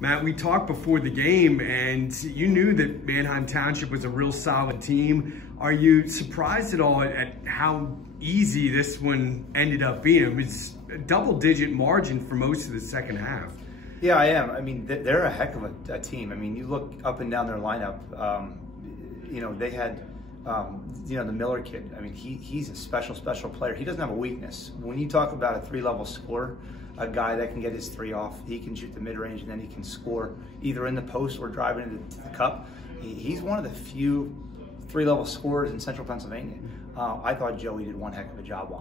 Matt, we talked before the game, and you knew that Manheim Township was a real solid team. Are you surprised at all at how easy this one ended up being? It was a double-digit margin for most of the second half. Yeah, I am. I mean, they're a heck of a team. I mean, you look up and down their lineup. You know, they had, you know, the Miller kid. I mean, he's a special player. He doesn't have a weakness. When you talk about a three-level scorer, a guy that can get his three off, he can shoot the mid-range, and then he can score either in the post or driving into the cup. He's one of the few three-level scorers in Central Pennsylvania. I thought Joey did one heck of a job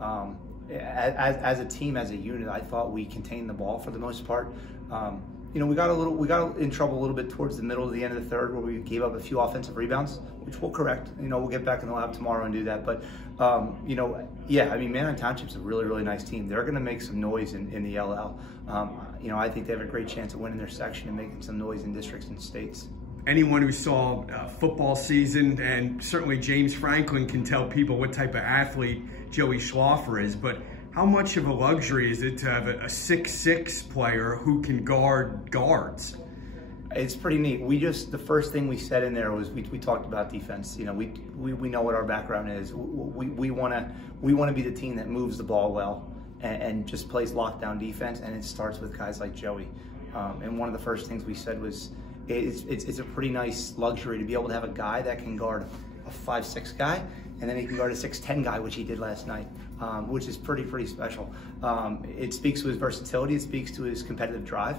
on him. As a team, as a unit, I thought we contained the ball for the most part. You know, we got in trouble a little bit towards the middle of the end of the third, where we gave up a few offensive rebounds, which we'll correct. You know, we'll get back in the lab tomorrow and do that. But you know, yeah, I mean, Manheim Township's a really nice team. They're going to make some noise in the LL. You know, I think they have a great chance of winning their section and making some noise in districts and states. Anyone who saw football season, and certainly James Franklin can tell people what type of athlete Joey Schlaffer is, but how much of a luxury is it to have a 6'6" player who can guard guards? It's pretty neat. The first thing we said in there was we talked about defense. You know, we know what our background is. We want to be the team that moves the ball well and just plays lockdown defense, and it starts with guys like Joey. And one of the first things we said was it's a pretty nice luxury to be able to have a guy that can guard a 5'6" guy, and then he can guard a 6'10" guy, which he did last night, which is pretty special. It speaks to his versatility. It speaks to his competitive drive.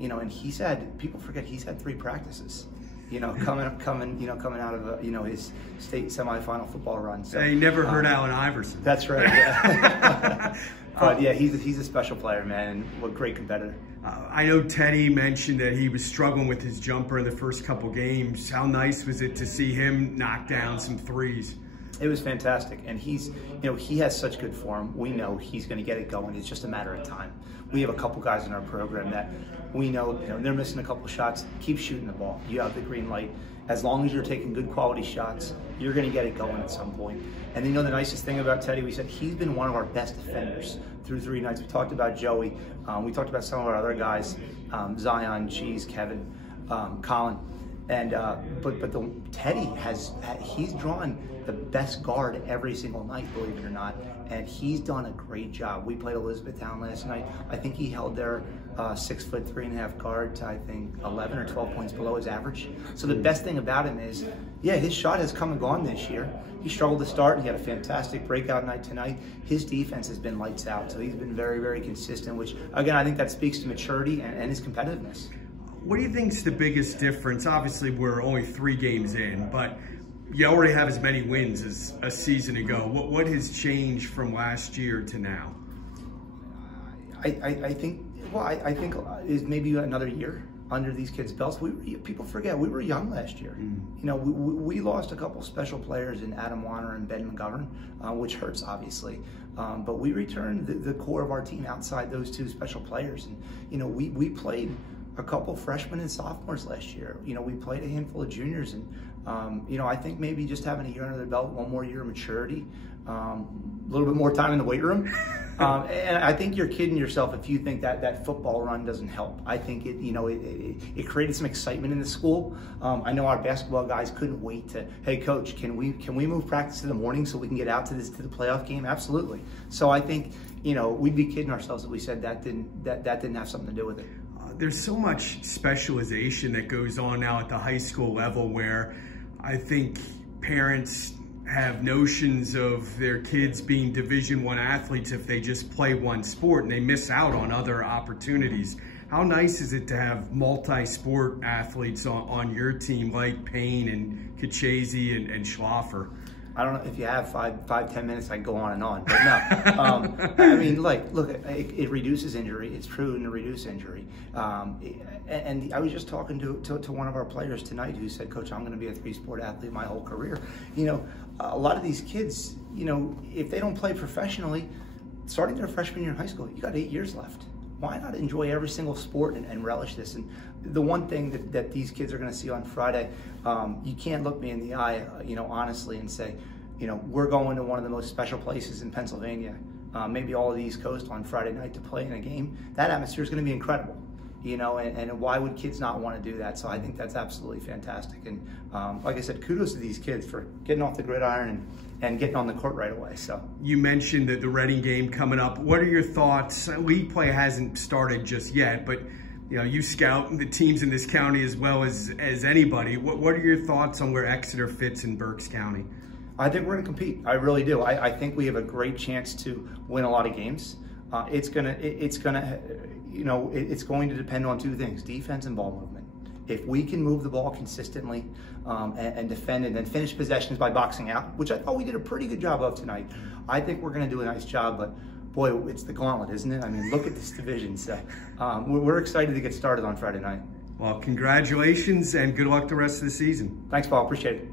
You know, and people forget he's had 3 practices. You know, coming out of his state semifinal football run. So he never heard Allen Iverson. That's right. Yeah. But yeah, he's a special player, man, and what a great competitor. I know Teddy mentioned that he was struggling with his jumper in the first couple games. How nice was it to see him knock down some threes? It was fantastic, and he has such good form. We know he's going to get it going. It's just a matter of time. We have a couple guys in our program that we know, they're missing a couple shots. Keep shooting the ball. You have the green light. As long as you're taking good quality shots, you're going to get it going at some point. And the nicest thing about Teddy, we said he's been one of our best defenders through 3 nights. We talked about Joey. We talked about some of our other guys, Zion, Cheese, Kevin, Colin. And but Teddy he's drawn the best guard every single night, believe it or not, and he's done a great job. We played Elizabethtown last night. I think he held their 6 foot 3.5 guard to, I think, 11 or 12 points below his average. So the best thing about him is, yeah, his shot has come and gone this year. He struggled to start. He had a fantastic breakout night tonight. His defense has been lights out, so he's been very consistent, which, again, I think that speaks to maturity and his competitiveness. What do you think is the biggest difference? Obviously, we're only 3 games in, but you already have as many wins as a season ago. What has changed from last year to now? I think is maybe another year under these kids' belts. People forget we were young last year. You know, we lost a couple special players in Adam Warner and Ben McGovern, which hurts obviously. But we returned the core of our team outside those 2 special players, and you know we played a couple freshmen and sophomores last year. You know, we played a handful of juniors, and you know, I think maybe just having a year under their belt, 1 more year of maturity, a little bit more time in the weight room. And I think you're kidding yourself if you think that football run doesn't help. I think it created some excitement in the school. I know our basketball guys couldn't wait to, hey coach, can we move practice to the morning so we can get out to the playoff game? Absolutely. So I think, you know, we'd be kidding ourselves if we said that didn't have something to do with it. There's so much specialization that goes on now at the high school level, where I think parents have notions of their kids being Division I athletes if they just play one sport, and they miss out on other opportunities. How nice is it to have multi-sport athletes on your team like Payne and Kachese and Schlaffer? I don't know if you have 5-10 minutes, I can go on and on, but no. I mean, look, it reduces injury. It's proven to reduce injury. And I was just talking to one of our players tonight who said, Coach, I'm going to be a 3-sport athlete my whole career. You know, a lot of these kids, you know, if they don't play professionally, starting their freshman year in high school, you got 8 years left. Why not enjoy every single sport and relish this? And the one thing that these kids are going to see on Friday, you can't look me in the eye, you know, honestly, and say, you know, we're going to one of the most special places in Pennsylvania, maybe all of the East Coast on Friday night to play in a game. That atmosphere is going to be incredible. you know, and why would kids not want to do that? So I think that's absolutely fantastic. And like I said, kudos to these kids for getting off the gridiron and getting on the court right away. So you mentioned that the Reading game coming up. What are your thoughts? League play hasn't started just yet, but you know, you scout the teams in this county as well as anybody. What are your thoughts on where Exeter fits in Berks County? I think we're going to compete. I really do. I think we have a great chance to win a lot of games. It's going to depend on two things: defense and ball movement. If we can move the ball consistently and defend and then finish possessions by boxing out, which I thought we did a pretty good job of tonight, I think we're going to do a nice job. But boy, it's the gauntlet, isn't it? I mean, look at this division. So we're excited to get started on Friday night. Well, congratulations and good luck the rest of the season. Thanks, Paul. Appreciate it.